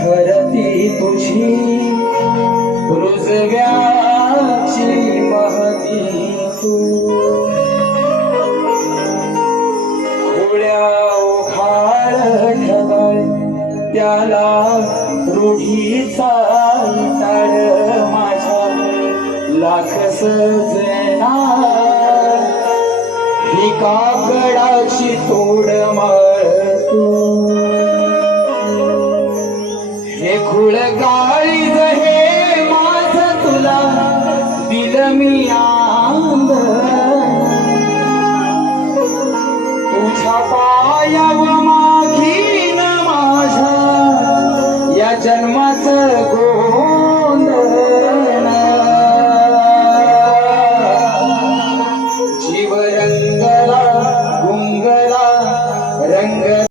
धरती तुझी रुजव्याची महती तू गोळ्या ओघाळ ढगाळ त्याला रूढीचा ताळ माझ्या लाख सजना ही काकडाची तोड